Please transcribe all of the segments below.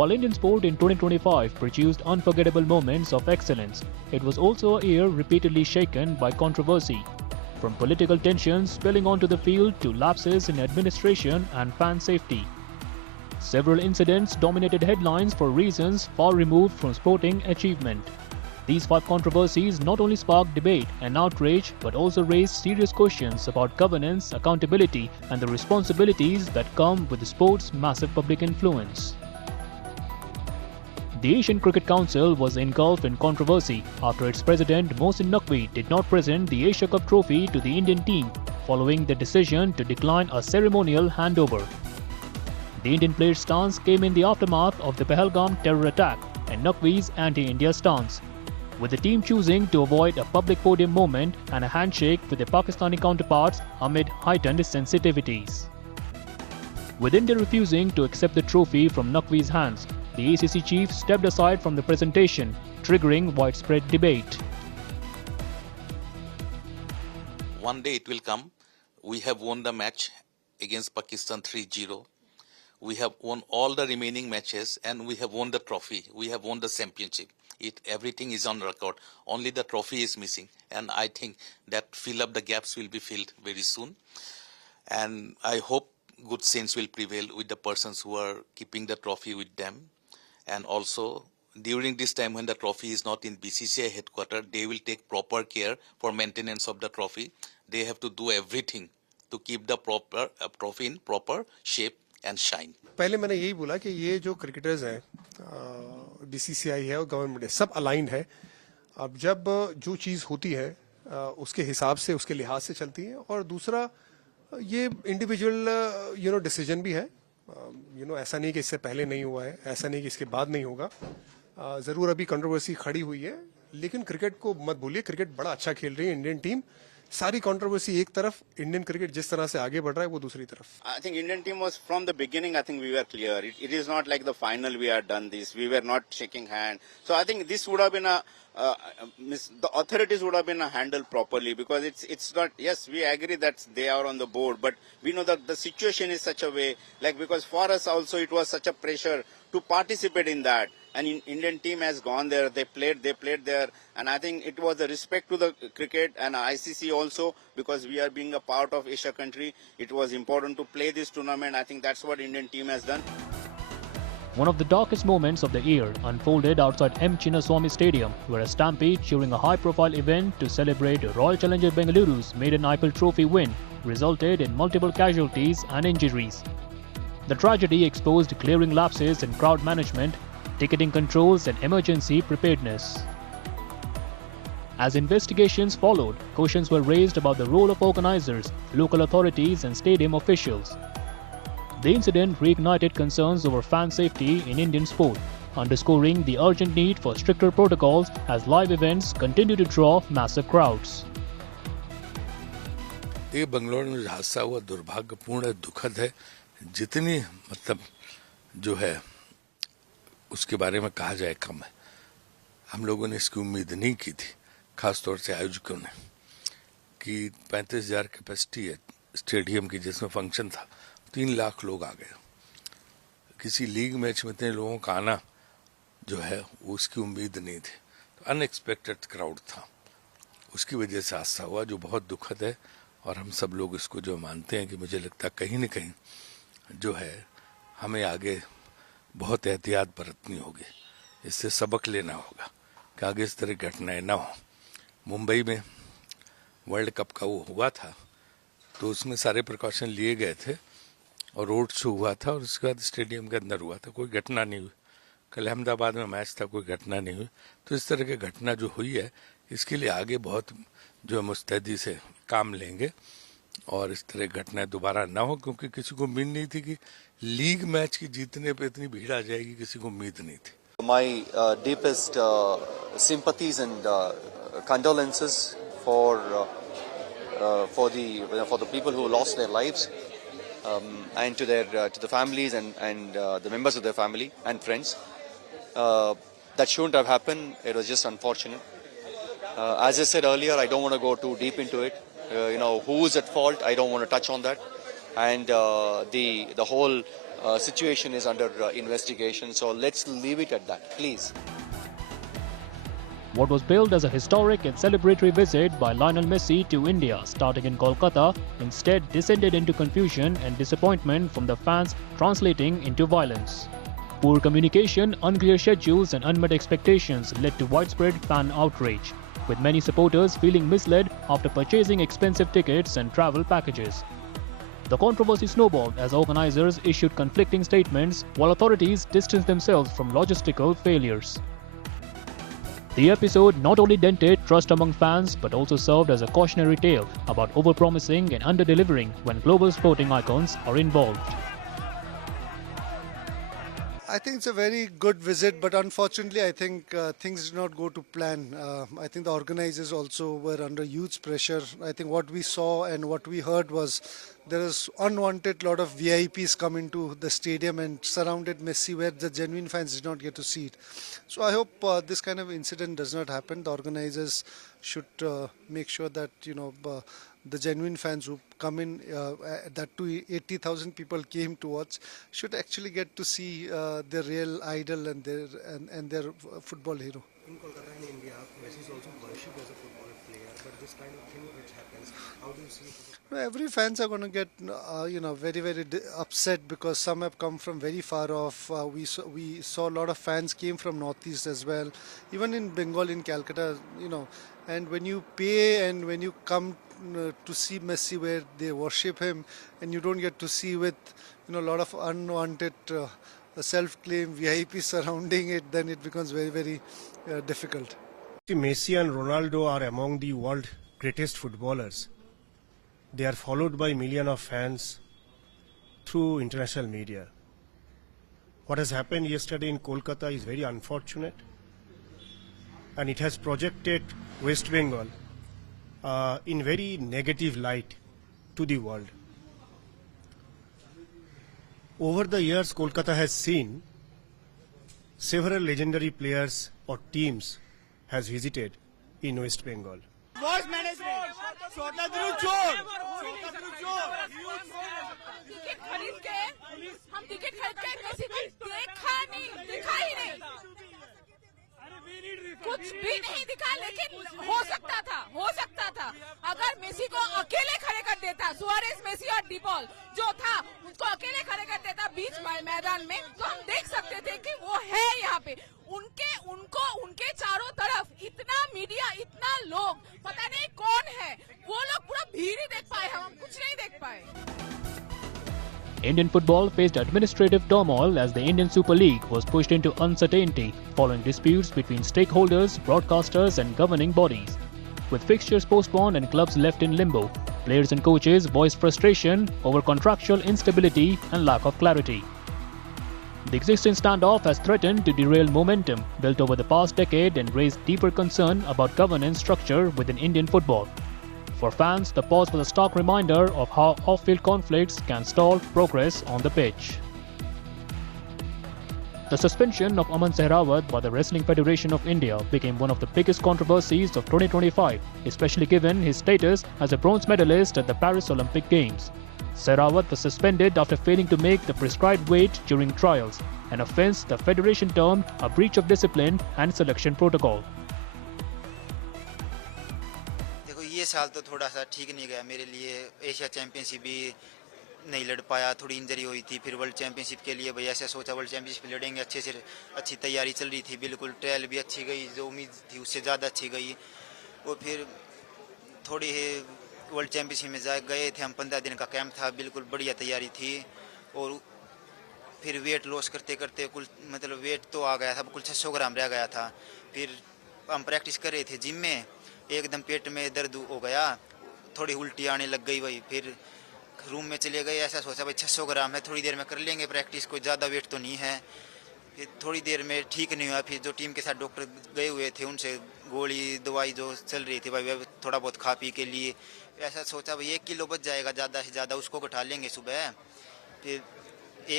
While Indian sport in 2025 produced unforgettable moments of excellence, it was also a year repeatedly shaken by controversy. From political tensions spilling onto the field to lapses in administration and fan safety. Several incidents dominated headlines for reasons far removed from sporting achievement. These 5 controversies not only sparked debate and outrage but also raised serious questions about governance, accountability, and the responsibilities that come with the sport's massive public influence. The Asian Cricket Council was engulfed in controversy after its president Mohsin Naqvi did not present the Asia Cup trophy to the Indian team following the decision to decline a ceremonial handover. The Indian players' stance came in the aftermath of the Pahalgam terror attack and Naqvi's anti-India stance, with the team choosing to avoid a public podium moment and a handshake with their Pakistani counterparts amid heightened sensitivities. With India refusing to accept the trophy from Naqvi's hands, the ACC chief stepped aside from the presentation, triggering widespread debate. One day it will come. We have won the match against Pakistan 3-0. We have won all the remaining matches and we have won the trophy. We have won the championship. Everything is on record. Only the trophy is missing. And I think that fill up the gaps will be filled very soon. And I hope good sense will prevail with the persons who are keeping the trophy with them. And also, during this time when the trophy is not in BCCI headquarters, they will take proper care for maintenance of the trophy. They have to do everything to keep the trophy in proper shape and shine. पहले मैंने यही बोला कि ये जो cricketers हैं, BCCI है और गवर्नमेंट है, सब अलाइंड है. अब जब जो चीज़ होती है उसके हिसाब से, उसके लिहाज से चलती है. और दूसरा, ये इंडिविजुअल डिसीजन भी है. ऐसा नहीं कि इससे पहले नहीं हुआ है, ऐसा नहीं कि इसके बाद नहीं होगा. ज़रूर अभी कंट्रोवर्सी खड़ी हुई है, लेकिन क्रिकेट को मत भूलिए, क्रिकेट बड़ा अच्छा खेल रही है इंडियन टीम. सारी कंट्रोवर्सी एक तरफ, इंडियन क्रिकेट जिस तरह से आगे बढ़ रहा है वो दूसरी तरफ. I think Indian team was from the beginning. I think we were clear. It is not like the final we had done this. We were not shaking hand. So I think this would have been the authorities would have been handled properly, because it's not. Yes, we agree that they are on the board, but we know that the situation is such a way, because for us also it was such a pressure to participate in that. And Indian team has gone there. They played there, and I think it was a respect to the cricket and ICC also, because we are being a part of Asia country. It was important to play this tournament. I think that's what Indian team has done. One of the darkest moments of the year unfolded outside M. Chinnaswamy Stadium, where a stampede during a high-profile event to celebrate Royal Challengers Bengaluru's maiden IPL trophy win resulted in multiple casualties and injuries. The tragedy exposed glaring lapses in crowd management, ticketing controls and emergency preparedness. As investigations followed, questions were raised about the role of organizers, local authorities and stadium officials. The incident reignited concerns over fan safety in Indian sport, underscoring the urgent need for stricter protocols as live events continue to draw massive crowds. ये बंगलौर में हादसा हुआ दुर्भाग्यपूर्ण है, दुखद है. जितनी जो है उसके बारे में कहा जाए कम है. हम लोगों ने इसकी उम्मीद नहीं की थी, खासतौर से आयोजकों ने, कि 35,000 कैपेसिटी है स्टेडियम की, जिसमें फंक्शन था. 3 लाख लोग आ गए. किसी लीग मैच में इतने लोगों का आना जो है उसकी उम्मीद नहीं थी. तो अनएक्सपेक्टेड क्राउड था, उसकी वजह से हादसा हुआ, जो बहुत दुखद है. और हम सब लोग इसको जो मानते हैं कि मुझे लगता है कहीं न कहीं जो है हमें आगे बहुत एहतियात बरतनी होगी. इससे सबक लेना होगा कि आगे इस तरह घटनाएं ना हो. मुंबई में वर्ल्ड कप का वो हुआ था, तो उसमें सारे प्रिकॉशन लिए गए थे और रोड शो हुआ था, और उसके बाद स्टेडियम के अंदर हुआ था. कोई घटना नहीं हुई. कल अहमदाबाद में मैच था, कोई घटना नहीं हुई. तो इस तरह की घटना जो हुई है, इसके लिए आगे बहुत जो है मुस्तैदी से काम लेंगे और इस तरह घटनाएं दोबारा ना हो, क्योंकि किसी को उम्मीद नहीं थी कि लीग मैच की जीतने पे इतनी भीड़ आ जाएगी, किसी को उम्मीद नहीं थी. My deepest sympathies and condolences for the people who lost their lives, and to the families and the members of their family and friends. That shouldn't have happened. It was just unfortunate. As I said earlier, I don't want to go too deep into it. Who is at fault? I don't want to touch on that. And the whole situation is under investigation. So let's leave it at that, please. What was billed as a historic and celebratory visit by Lionel Messi to India starting in Kolkata instead descended into confusion and disappointment from the fans, translating into violence. Poor communication, unclear schedules and unmet expectations led to widespread fan outrage, with many supporters feeling misled after purchasing expensive tickets and travel packages. The controversy snowballed as organizers issued conflicting statements while authorities distanced themselves from logistical failures. The episode not only dented trust among fans but also served as a cautionary tale about overpromising and under-delivering when global sporting icons are involved. I think it's a very good visit, but unfortunately I think things did not go to plan. I think the organizers also were under huge pressure. I think what we saw and what we heard was there is unwanted lot of VIPs come into the stadium and surrounded Messi where the genuine fans did not get to see it. So I hope this kind of incident does not happen. The organizers should make sure that the genuine fans who come in, that 80,000 people came to watch, should actually get to see their real idol and their football hero. In Kolkata and India, Messi is also worshipped as a football player, but this kind of thing which happens, how do you see it? Every fans are going to get, very, very upset because some have come from very far off. We saw a lot of fans came from Northeast as well, even in Bengal, in Calcutta, and when you pay and when you come to see Messi where they worship him and you don't get to see with, a lot of unwanted self-claim VIP surrounding it, then it becomes very, very difficult. Messi and Ronaldo are among the world's greatest footballers. They are followed by millions of fans through international media. What has happened yesterday in Kolkata is very unfortunate, and it has projected West Bengal in very negative light to the world. Over the years, Kolkata has seen several legendary players or teams has visited in West Bengal. Voice management. Ticket खरीद के Messi को दिखा ही नहीं कुछ भी नहीं दिखा, लेकिन हो सकता था अगर मेसी को अकेले खड़े कर देता, सुआरेज, मेसी और डिपॉल जो था उनको अकेले खड़े कर देता बीच मैदान में, तो हम देख सकते थे कि वो है यहाँ पे। उनके चारों तरफ इतना मीडिया, इतना लोग, पता नहीं कौन है, वो लोग पूरा भीड़ ही देख पाए, हम कुछ नहीं देख पाए। Indian football faced administrative turmoil as the Indian Super League was pushed into uncertainty following disputes between stakeholders, broadcasters and governing bodies. With fixtures postponed and clubs left in limbo, players and coaches voiced frustration over contractual instability and lack of clarity. The existing standoff has threatened to derail momentum built over the past decade and raised deeper concern about governance structure within Indian football. For fans, the pause was a stark reminder of how off-field conflicts can stall progress on the pitch. The suspension of Aman Sehrawat by the Wrestling Federation of India became one of the biggest controversies of 2025, especially given his status as a bronze medalist at the Paris Olympic Games. Sehrawat was suspended after failing to make the prescribed weight during trials, an offence the federation termed a breach of discipline and selection protocol. ये साल तो थोड़ा सा ठीक नहीं गया मेरे लिए। एशिया चैंपियनशिप भी नहीं लड़ पाया, थोड़ी इंजरी हुई थी। फिर वर्ल्ड चैंपियनशिप के लिए भैया ऐसा सोचा वर्ल्ड चैंपियनशिप लड़ेंगे, अच्छे से अच्छी तैयारी चल रही थी, बिल्कुल ट्रायल भी अच्छी गई, जो उम्मीद थी उससे ज़्यादा अच्छी गई। वो फिर थोड़ी वर्ल्ड चैंपियनशिप में गए थे हम, 15 दिन का कैंप था, बिल्कुल बढ़िया तैयारी थी। और फिर वेट लॉस करते करते कुल वेट तो आ गया था, कुल 600 ग्राम रह गया था। फिर हम प्रैक्टिस कर रहे थे जिम में, एकदम पेट में दर्द हो गया, थोड़ी उल्टी आने लग गई भाई। फिर रूम में चले गए, ऐसा सोचा भाई 600 ग्राम है, थोड़ी देर में कर लेंगे प्रैक्टिस, कोई ज़्यादा वेट तो नहीं है। फिर थोड़ी देर में ठीक नहीं हुआ, फिर जो टीम के साथ डॉक्टर गए हुए थे उनसे गोली दवाई जो चल रही थी भाई थोड़ा बहुत खा पी के लिए, ऐसा सोचा भाई 1 किलो बच जाएगा ज़्यादा से ज़्यादा, उसको घटा लेंगे सुबह। फिर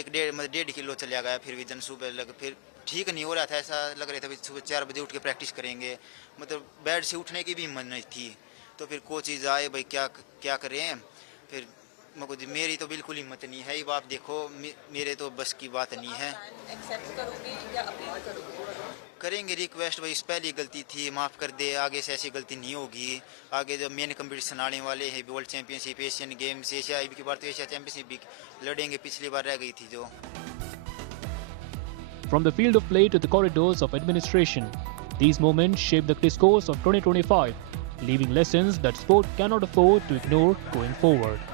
1.5 किलो चला गया फिर वजन सुबह फिर ठीक नहीं हो रहा था, ऐसा लग रहा था सुबह 4 बजे उठ के प्रैक्टिस करेंगे, बेड से उठने की भी हिम्मत नहीं थी। तो फिर कोचेज आए भाई क्या करें, फिर मेरी तो बिल्कुल हिम्मत नहीं है। अब आप देखो मेरे तो बस की बात नहीं है। एक्सेप्ट करोगे या अपील करोगे? करेंगे रिक्वेस्ट, भाई इस पहली गलती थी, माफ़ कर दे, आगे से ऐसी गलती नहीं होगी। आगे जब मेन कंपटीशन आने वाले हैं, world championship, Asian games, Asia की बार तो एशिया चैंपियनशिप भी लड़ेंगे, पिछली बार रह गई थी जो। From the field of play to the corridors of administration, these moments shape the discourse of 2025, leaving lessons that sport cannot afford to ignore going forward.